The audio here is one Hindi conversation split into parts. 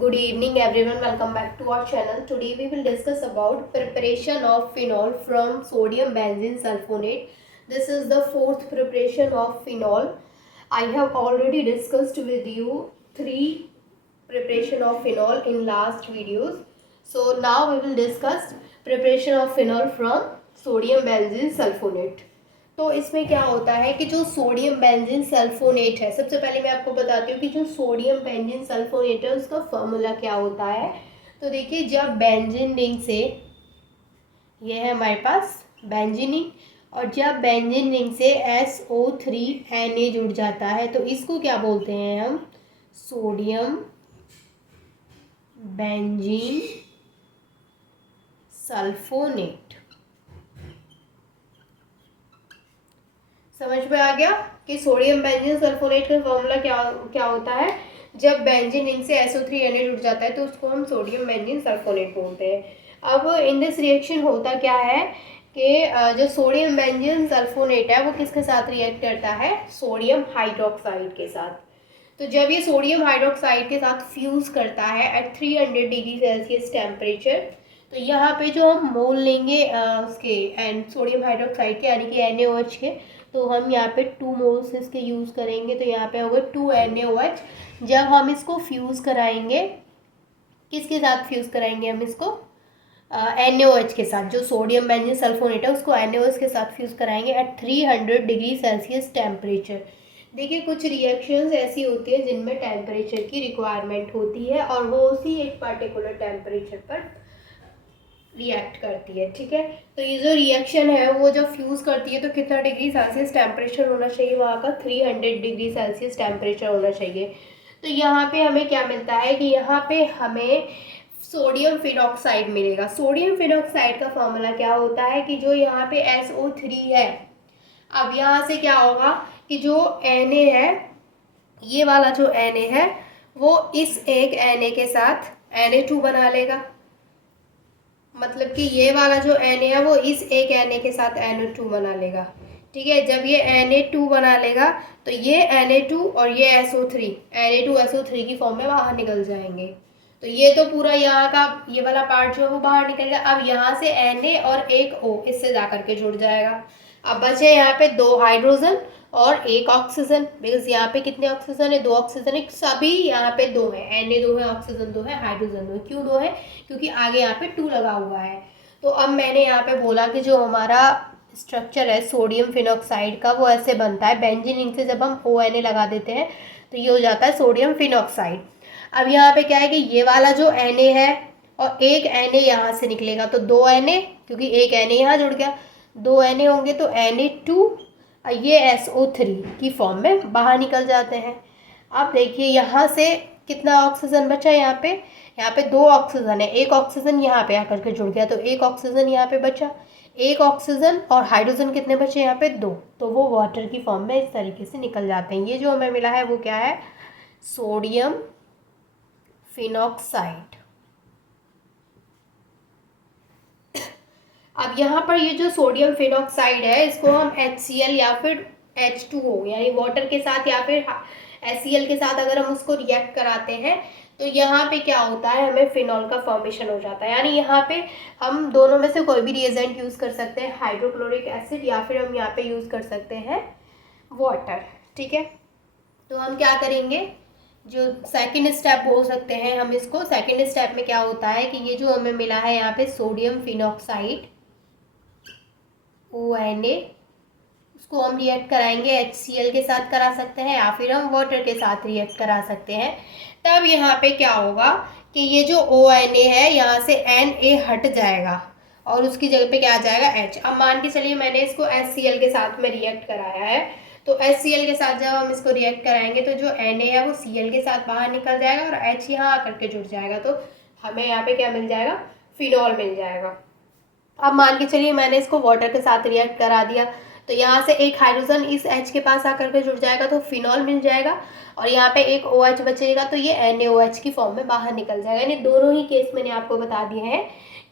Good evening everyone, welcome back to our channel. Today we will discuss about preparation of phenol from sodium benzene sulfonate. This is the fourth preparation of phenol. I have already discussed with you three preparation of phenol in last videos. So now we will discuss preparation of phenol from sodium benzene sulfonate. तो इसमें क्या होता है कि जो सोडियम बेंजीन सल्फोनेट है, सबसे पहले मैं आपको बताती हूँ कि जो सोडियम बेंजीन सल्फोनेट है उसका फॉर्मूला क्या होता है। तो देखिए, जब बेंजीन रिंग से ये है हमारे पास बेंजीन रिंग, और जब बेंजीन रिंग से SO3Na जुड़ जाता है तो इसको क्या बोलते हैं हम, सोडियम बेंजीन सल्फोनेट। समझ में आ गया कि सोडियम बेंजीन सल्फोनेट का फॉर्मूला क्या क्या होता है। जब बेंजीन रिंग से SO3Na जुड़ जाता है तो उसको हम सोडियम बेंजीन सल्फोनेट बोलते हैं। अब इन दिस रिएक्शन होता क्या है कि जो सोडियम बेंजीन सल्फोनेट है वो किसके साथ रिएक्ट करता है, सोडियम हाइड्रोक्साइड के साथ। तो जब ये सोडियम हाइड्रोक्साइड के साथ फ्यूज़ करता है एट 300 डिग्री सेल्सियस टेम्परेचर, तो यहाँ पे जो हम मोल लेंगे उसके एंड सोडियम हाइड्रोक्साइड के यानी कि NaOH के, तो हम यहाँ पे 2 मोल्स इसके यूज़ करेंगे। तो यहाँ पे होगा 2NaOH। जब हम इसको फ्यूज़ कराएंगे, किसके साथ फ्यूज़ कराएंगे हम इसको, NaOH के साथ। जो सोडियम बेंजीन सल्फोनेट है उसको NaOH के साथ फ्यूज़ कराएंगे एट 300 डिग्री सेल्सियस टेम्परेचर। देखिए, कुछ रिएक्शंस ऐसी होती है जिनमें टेम्परेचर की रिक्वायरमेंट होती है और वो उसी एक पर्टिकुलर टेम्परेचर पर रिएक्ट करती है, ठीक है। तो ये जो रिएक्शन है वो जब फ्यूज़ करती है तो कितना डिग्री सेल्सियस टेम्परेचर होना चाहिए, वहाँ का 300 डिग्री सेल्सियस टेम्परेचर होना चाहिए। तो यहाँ पे हमें क्या मिलता है कि यहाँ पे हमें सोडियम फिनॉक्साइड मिलेगा। सोडियम फिनॉक्साइड का फॉर्मूला क्या होता है कि जो यहाँ पे SO3 है, अब यहाँ से क्या होगा कि जो Na है, ये वाला जो Na है वो इस एक Na के साथ Na2 बना लेगा। मतलब कि ये वाला जो Na है वो इस एक Na के साथ NO2 बना लेगा, ठीक है। जब ये Na2 बना लेगा तो ये Na2 और ये SO3 Na2SO3 की फॉर्म में बाहर निकल जाएंगे। तो ये तो पूरा यहाँ का ये वाला पार्ट जो है वो बाहर निकल गया। अब यहाँ से Na और एक O इससे जा करके जुड़ जाएगा। अब बचे यहाँ पे 2 हाइड्रोजन और 1 ऑक्सीजन, बिकॉज यहाँ पे कितने ऑक्सीजन है, 2 ऑक्सीजन है। सभी यहाँ पे 2 है, Na 2 है, ऑक्सीजन 2 है, हाइड्रोजन 2 है। क्यों 2 है, क्योंकि आगे यहाँ पे 2 लगा हुआ है। तो अब मैंने यहाँ पे बोला कि जो हमारा स्ट्रक्चर है सोडियम फिनॉक्साइड का वो ऐसे बनता है, बेंजीन रिंग से जब हम ONA लगा देते हैं तो ये हो जाता है सोडियम फिनॉक्साइड। अब यहाँ पे क्या है कि ये वाला जो Na है और एक Na यहाँ से निकलेगा, तो 2 Na, क्योंकि एक Na यहाँ जुड़ गया, 2 Na होंगे तो Na2 ये SO3 की फॉर्म में बाहर निकल जाते हैं। अब देखिए यहाँ से कितना ऑक्सीजन बचा है, यहाँ पे 2 ऑक्सीजन है, एक ऑक्सीजन यहाँ पे आकर के जुड़ गया तो एक ऑक्सीजन यहाँ पे बचा, एक ऑक्सीजन और हाइड्रोजन कितने बचे यहाँ पे 2, तो वो वाटर की फॉर्म में इस तरीके से निकल जाते हैं। ये जो हमें मिला है वो क्या है, सोडियम फिनॉक्साइड। अब यहाँ पर ये जो सोडियम फिनॉक्साइड है इसको हम HCl या फिर H2O यानी वाटर के साथ या फिर HCl के साथ अगर हम उसको रिएक्ट कराते हैं तो यहाँ पे क्या होता है, हमें फिनॉल का फॉर्मेशन हो जाता है। यानी यहाँ पे हम दोनों में से कोई भी रिएजेंट यूज़ कर सकते हैं, हाइड्रोक्लोरिक एसिड या फिर हम यहाँ पे यूज़ कर सकते हैं वाटर, ठीक है। तो हम क्या करेंगे, जो सेकंड स्टेप हो सकते हैं हम इसको, सेकंड स्टेप में क्या होता है कि ये जो हमें मिला है यहाँ पे सोडियम फिनॉक्साइड ONA, उसको हम रिएक्ट कराएंगे HCl के साथ करा सकते हैं या फिर हम वाटर के साथ रिएक्ट करा सकते हैं। तब यहाँ पे क्या होगा कि ये जो ONA है यहाँ से Na हट जाएगा और उसकी जगह पे क्या आ जाएगा H। अब मान के चलिए मैंने इसको HCl के साथ में रिएक्ट कराया है, तो HCl के साथ जब हम इसको रिएक्ट कराएंगे तो जो Na है वो Cl के साथ बाहर निकल जाएगा और H यहाँ आकर के जुड़ जाएगा, तो हमें यहाँ पे क्या मिल जाएगा, फिनॉल मिल जाएगा। अब मान के चलिए मैंने इसको वाटर के साथ रिएक्ट करा दिया तो यहाँ से एक हाइड्रोजन इस H के पास आकर के जुड़ जाएगा तो फिनॉल मिल जाएगा और यहाँ पे एक OH बचेगा तो ये NaOH की फॉर्म में बाहर निकल जाएगा। यानी दोनों ही केस मैंने आपको बता दिए हैं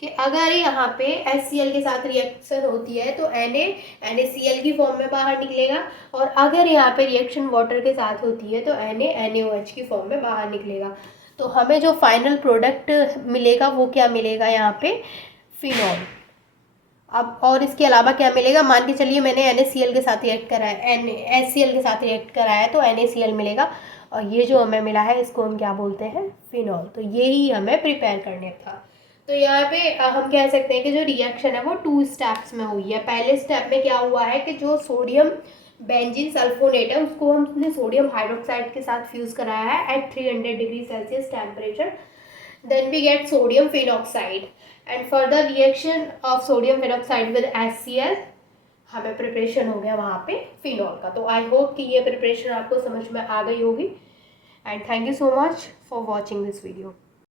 कि अगर यहाँ पे HCl के साथ रिएक्शन होती है तो NaCl की फॉर्म में बाहर निकलेगा और अगर यहाँ पे रिएक्शन वाटर के साथ होती है तो NaNaOH की फॉर्म में बाहर निकलेगा। तो हमें जो फाइनल प्रोडक्ट मिलेगा वो क्या मिलेगा यहाँ पे, फिनॉल। अब और इसके अलावा क्या मिलेगा, मान के चलिए मैंने NaCl के साथ रिएक्ट करा है, HCl के साथ रिएक्ट कराया है तो NaCl मिलेगा, और ये जो हमें मिला है इसको हम क्या बोलते हैं, फिनॉल। तो यही हमें प्रिपेयर करने था। तो यहाँ पे हम कह सकते हैं कि जो रिएक्शन है वो 2 स्टेप्स में हुई है। पहले स्टेप में क्या हुआ है कि जो सोडियम बेंजीन सल्फोनेट है उसको हमने सोडियम हाइड्रोक्साइड के साथ फ्यूज़ कराया है at 300 degree Celsius temperature. Then we get sodium phenoxide and further reaction of sodium phenoxide with HCl, हमें प्रिपरेशन हो गया वहाँ पे फिनॉल का। तो आई होप कि ये प्रिपरेशन आपको समझ में आ गई होगी, and thank you so much for watching this video.